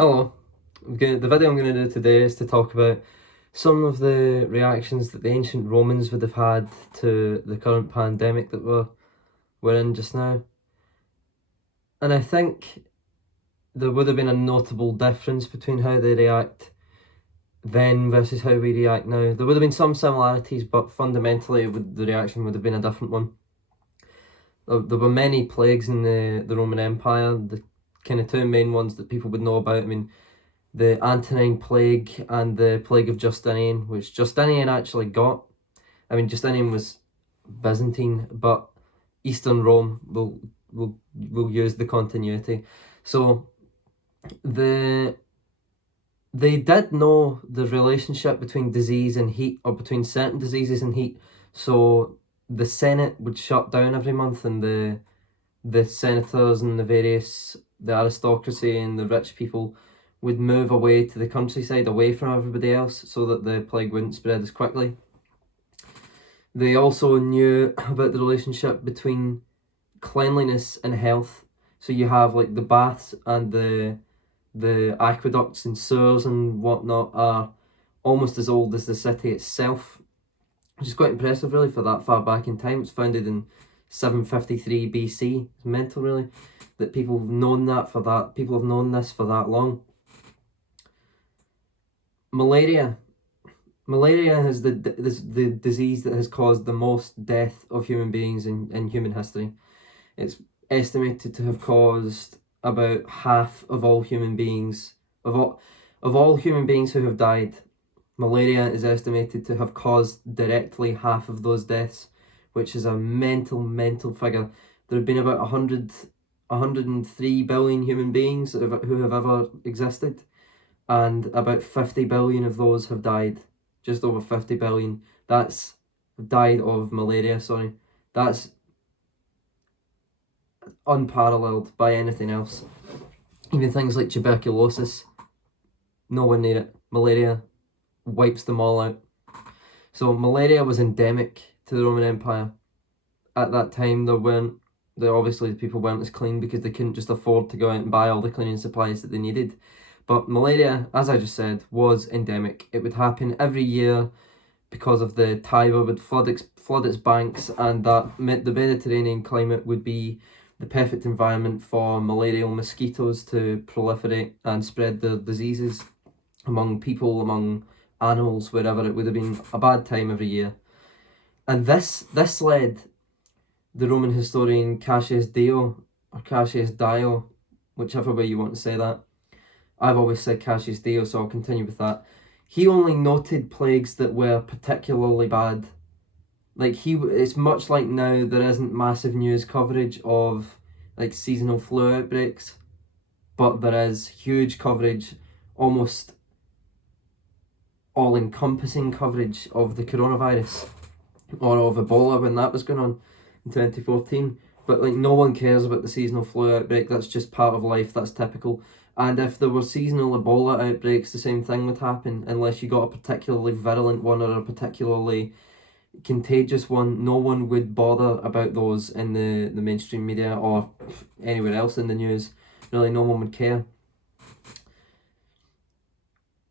Hello. The video I'm going to do today is to talk about some of the reactions that the ancient Romans would have had to the current pandemic that we're in just now. And I think there would have been a notable difference between how they react then versus how we react now. There would have been some similarities, but fundamentally the reaction would have been a different one. There were many plagues in the Roman Empire. The kind of two main ones that people would know about, the Antonine Plague and the Plague of Justinian, which Justinian actually got. Justinian was Byzantine, but Eastern Rome will use the continuity. So they did know the relationship between disease and heat, or between certain diseases and heat. So the Senate would shut down every month, and the senators and the aristocracy and the rich people would move away to the countryside, away from everybody else, so that the plague wouldn't spread as quickly. They also knew about the relationship between cleanliness and health. So you have like the baths and the aqueducts and sewers and whatnot are almost as old as the city itself, which is quite impressive really for that far back in time. It's founded in 753 BC. It's mental really that people have known this for that long. Malaria is the disease that has caused the most death of human beings in human history. It's estimated to have caused about half of all human beings, of all human beings who have died. Malaria is estimated to have caused directly half of those deaths, which is a mental figure. There have been about 103 billion human beings who have ever existed, and about 50 billion of those have died. Just over 50 billion. That's died of malaria, sorry. That's unparalleled by anything else. Even things like tuberculosis, nowhere near it. Malaria wipes them all out. So malaria was endemic to the Roman Empire. At that time, obviously people weren't as clean because they couldn't just afford to go out and buy all the cleaning supplies that they needed. But malaria, as I just said, was endemic. It would happen every year because of the Tiber would flood its banks, and that the Mediterranean climate would be the perfect environment for malarial mosquitoes to proliferate and spread their diseases among people, among animals, wherever. It would have been a bad time every year. And this led the Roman historian Cassius Dio, or Cassius Dio, whichever way you want to say that. I've always said Cassius Dio, so I'll continue with that. He only noted plagues that were particularly bad. It's much like now there isn't massive news coverage of like seasonal flu outbreaks, but there is huge coverage, almost all-encompassing coverage of the coronavirus, or of Ebola when that was going on in 2014. But no one cares about the seasonal flu outbreak. That's just part of life. That's typical. And if there were seasonal Ebola outbreaks, the same thing would happen, unless you got a particularly virulent one or a particularly contagious one. No one would bother about those in the mainstream media or anywhere else in the news. Really, no one would care.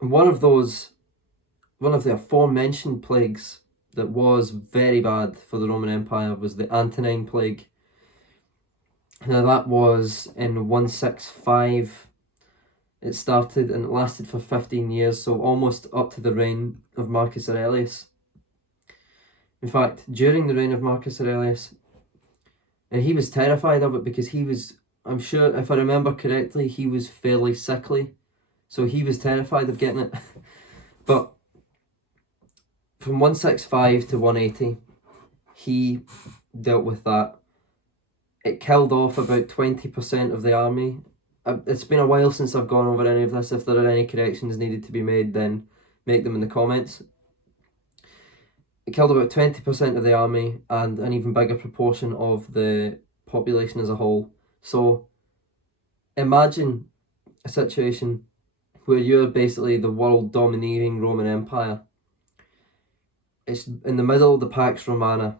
And one of the aforementioned plagues that was very bad for the Roman Empire was the Antonine Plague. Now that was in 165. It started and it lasted for 15 years, so almost up to the reign of Marcus Aurelius. In fact, during the reign of Marcus Aurelius, he was terrified of it because I'm sure, if I remember correctly, he was fairly sickly, so he was terrified of getting it. But from 165 to 180, he dealt with that. It killed off about 20% of the army. It's been a while since I've gone over any of this. If there are any corrections needed to be made, then make them in the comments. It killed about 20% of the army and an even bigger proportion of the population as a whole. So imagine a situation where you're basically the world domineering Roman Empire. It's in the middle of the Pax Romana.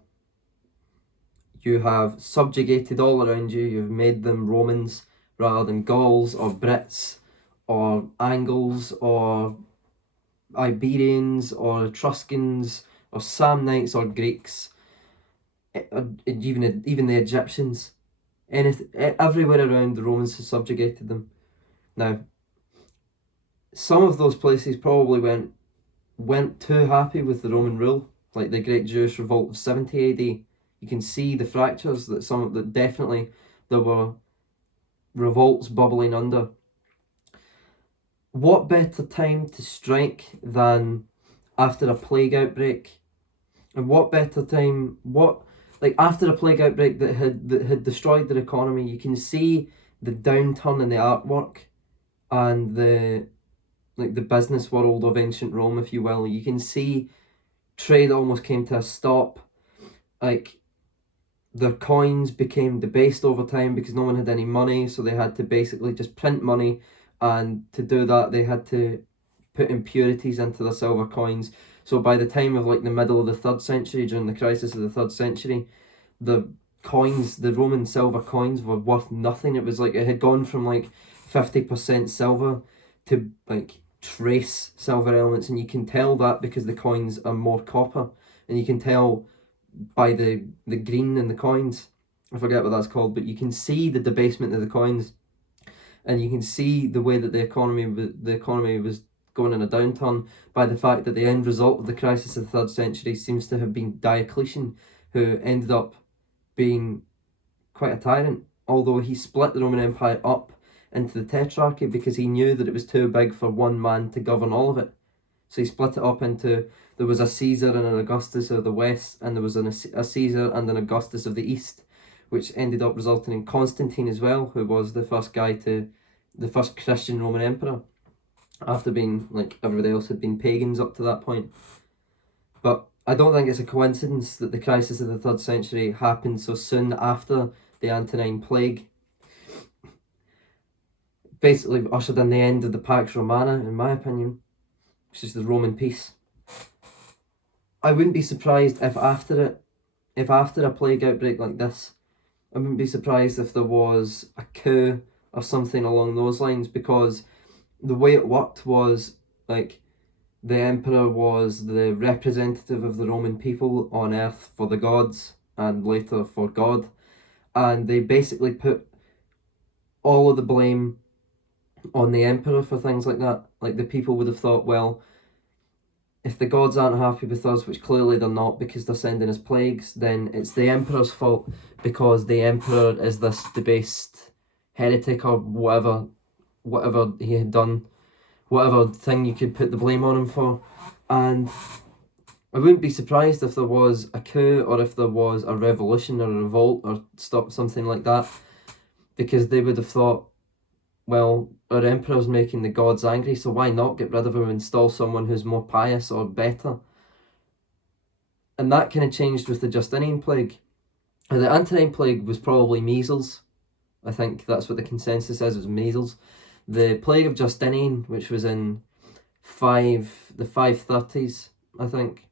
You have subjugated all around you. You've made them Romans rather than Gauls or Brits or Angles, or Iberians, or Etruscans, or Samnites, or Greeks, or even the Egyptians. Everywhere around, the Romans had subjugated them. Now, some of those places probably weren't too happy with the Roman rule, like the Great Jewish Revolt of 70 AD. You can see the fractures that definitely there were revolts bubbling under. What better time to strike than after a plague outbreak? And what better time? After a plague outbreak that had destroyed their economy? You can see the downturn in the artwork and the business world of ancient Rome, if you will. You can see trade almost came to a stop. Like, their coins became debased over time because no one had any money, so they had to basically just print money, and to do that they had to put impurities into the silver coins. So by the time of the middle of the 3rd century, during the crisis of the 3rd century, the Roman silver coins were worth nothing. It was it had gone from 50% silver to trace silver elements, and you can tell that because the coins are more copper, and you can tell by the green in the coins. I forget what that's called, but you can see the debasement of the coins, and you can see the way that the economy was going in a downturn by the fact that the end result of the crisis of the 3rd century seems to have been Diocletian, who ended up being quite a tyrant, although he split the Roman Empire up into the Tetrarchy because he knew that it was too big for one man to govern all of it. So he split it up into, there was a Caesar and an Augustus of the West, and there was a Caesar and an Augustus of the East, which ended up resulting in Constantine as well, who was the first Christian Roman emperor, after being, everybody else had been pagans up to that point. But I don't think it's a coincidence that the crisis of the 3rd century happened so soon after the Antonine Plague. Basically ushered in the end of the Pax Romana, in my opinion, which is the Roman peace. I wouldn't be surprised if after a plague outbreak like this, I wouldn't be surprised if there was a coup or something along those lines, because the way it worked was the emperor was the representative of the Roman people on earth for the gods and later for God, and they basically put all of the blame on the emperor for things like that. The people would have thought, well, if the gods aren't happy with us, which clearly they're not because they're sending us plagues, then it's the emperor's fault because the emperor is this debased heretic or whatever he had done, whatever thing you could put the blame on him for. And I wouldn't be surprised if there was a coup or if there was a revolution or a revolt or something like that, because they would have thought, well, our emperor's making the gods angry, so why not get rid of him and install someone who's more pious or better? And that kind of changed with the Justinian Plague. The Antonine Plague was probably measles. I think that's what the consensus is, it was measles. The Plague of Justinian, which was in the 530s, I think.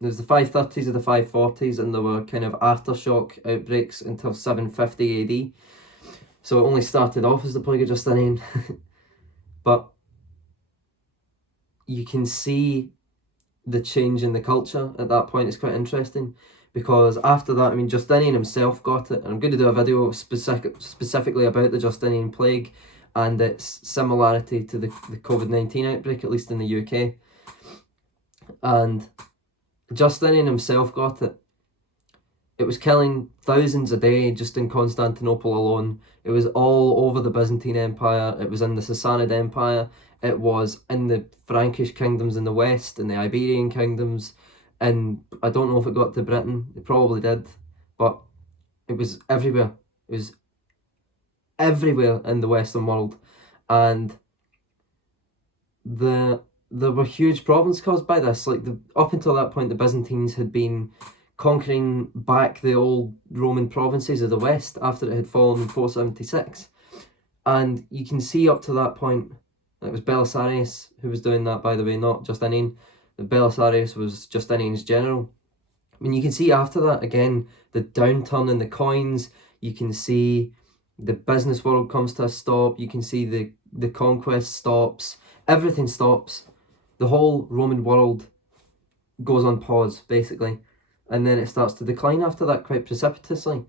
There's the 530s or the 540s, and there were kind of aftershock outbreaks until 750 AD. So it only started off as the Plague of Justinian. But you can see the change in the culture at that point. It's quite interesting, because after that, Justinian himself got it, and I'm going to do a video specifically about the Justinian Plague and its similarity to the COVID-19 outbreak, at least in the UK. And Justinian himself got it. It was killing thousands a day just in Constantinople alone. It was all over the Byzantine Empire. It was in the Sassanid Empire. It was in the Frankish kingdoms in the west, in the Iberian kingdoms, and I don't know if it got to Britain. It probably did, but it was everywhere. It was everywhere in the Western world, and there were huge problems caused by this. Up until that point, the Byzantines had been conquering back the old Roman provinces of the west after it had fallen in 476, and you can see up to that point, it was Belisarius who was doing that, by the way, not Justinian. Belisarius was Justinian's general. You can see after that, again, the downturn in the coins. You can see the business world comes to a stop. You can see the conquest stops. Everything stops. The whole Roman world goes on pause, basically. And then it starts to decline after that quite precipitously.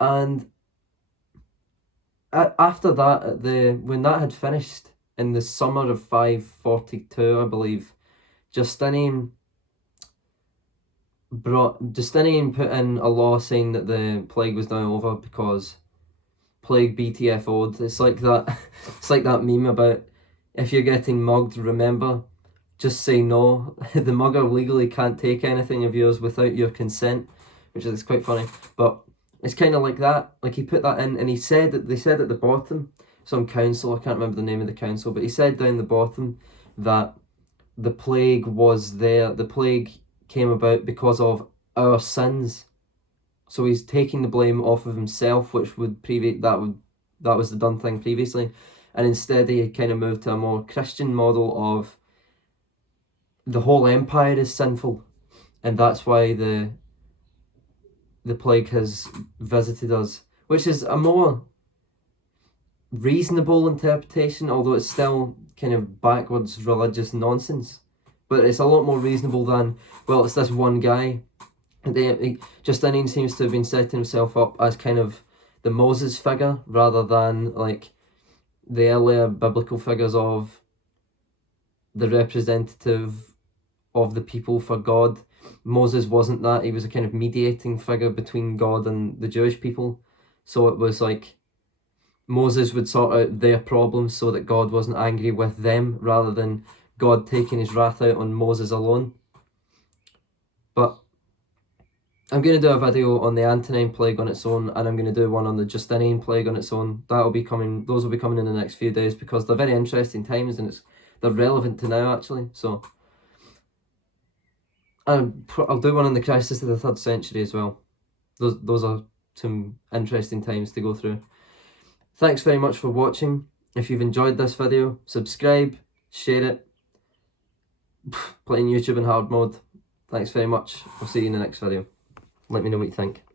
And after that, when that had finished in the summer of 542, I believe, Justinian put in a law saying that the plague was now over because plague BTFO'd. It's like that. It's like that meme about if you're getting mugged, remember, just say no. The mugger legally can't take anything of yours without your consent, which is quite funny. But it's kind of like that. Like he put that in, and he said that they said at the bottom, some council, I can't remember the name of the council, but he said down the bottom that the plague was there. The plague came about because of our sins. So he's taking the blame off of himself, which would that was the done thing previously, and instead he kind of moved to a more Christian model of the whole empire is sinful, and that's why the plague has visited us, which is a more reasonable interpretation, although it's still kind of backwards religious nonsense. But it's a lot more reasonable than, well, it's this one guy. Justinian seems to have been setting himself up as kind of the Moses figure rather than like the earlier biblical figures of the representative of the people for God. Moses wasn't that. He was a kind of mediating figure between God and the Jewish people. So it was like Moses would sort out their problems so that God wasn't angry with them, rather than God taking his wrath out on Moses alone. But I'm going to do a video on the Antonine Plague on its own, and I'm going to do one on the Justinian Plague on its own. Those will be coming in the next few days, because they're very interesting times, and they're relevant to now, actually. So I'll do one on the crisis of the 3rd century as well. Those are some interesting times to go through. Thanks very much for watching. If you've enjoyed this video, subscribe, share it. Playing YouTube in hard mode. Thanks very much. I'll see you in the next video. Let me know what you think.